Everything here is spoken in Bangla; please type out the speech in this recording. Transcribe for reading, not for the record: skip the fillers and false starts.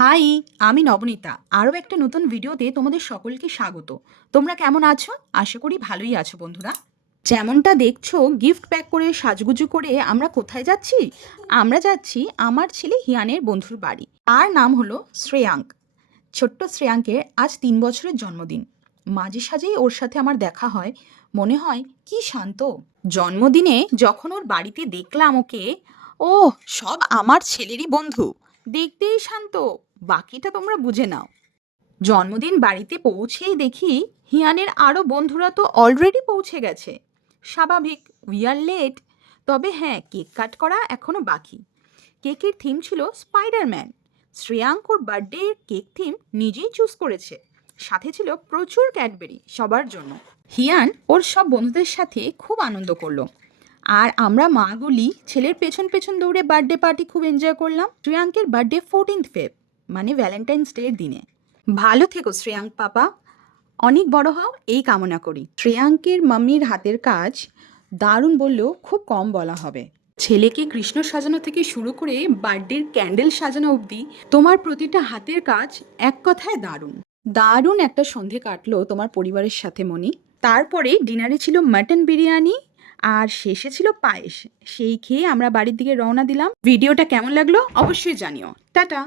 হাই, আমি নবনীতা। আরও একটা নতুন ভিডিওতে তোমাদের সকলকে স্বাগত। তোমরা কেমন আছো? আশা করি ভালোই আছো বন্ধুরা। যেমনটা দেখছো, গিফট প্যাক করে সাজগুজু করে আমরা কোথায় যাচ্ছি? আমরা যাচ্ছি আমার ছেলে হিয়ানের বন্ধুর বাড়ি। তার নাম হলো শ্রেয়াঙ্ক। ছোট্ট শ্রেয়াঙ্কের আজ 3 বছরের জন্মদিন। মাঝে সাঝেই ওর সাথে আমার দেখা হয়। মনে হয় কি শান্ত। জন্মদিনে যখন ওর বাড়িতে দেখলাম ওকে, ওহ, সব আমার ছেলেরই বন্ধু। দেখতেই শান্ত, বাকিটা তোমরা বুঝে নাও। জন্মদিন বাড়িতে পৌঁছেই দেখি হিয়ানের আরও বন্ধুরা তো অলরেডি পৌঁছে গেছে। স্বাভাবিক, উই আর লেট। তবে হ্যাঁ, কেক কাট করা এখনো বাকি। কেকের থিম ছিল স্পাইডারম্যান। শ্রেয়াঙ্ক ওর বার্থডে কেক থিম নিজেই চুজ করেছে। সাথে ছিল প্রচুর ক্যাডবেরি সবার জন্য। হিয়ান ওর সব বন্ধুদের সাথে খুব আনন্দ করলো। আর আমরা মাগুলি ছেলের পেছন পেছন দৌড়ে বার্থডে পার্টি খুব এনজয় করলাম। শ্রেয়াঙ্কের বার্থডে 14th ফেব, মানে ভ্যালেন্টাইন্স ডের দিনে। ভালো থেকো শ্রেয়াঙ্ক পাপা, অনেক বড় হও এই কামনা করি। শ্রেয়াঙ্কের মাম্মির হাতের কাজ দারুণ বললেও খুব কম বলা হবে। ছেলেকে কৃষ্ণ সাজানো থেকে শুরু করে বার্থডের ক্যান্ডেল সাজানো অবধি তোমার প্রতিটা হাতের কাজ এক কথায় দারুণ। দারুণ একটা সন্ধে কাটলো তোমার পরিবারের সাথে মনি। তারপরে ডিনারে ছিল মাটন বিরিয়ানি আর শেষে ছিল পায়েস। সেই খেয়ে আমরা বাড়ির দিকে রওনা দিলাম। ভিডিওটা কেমন লাগলো অবশ্যই জানিও। টাটা।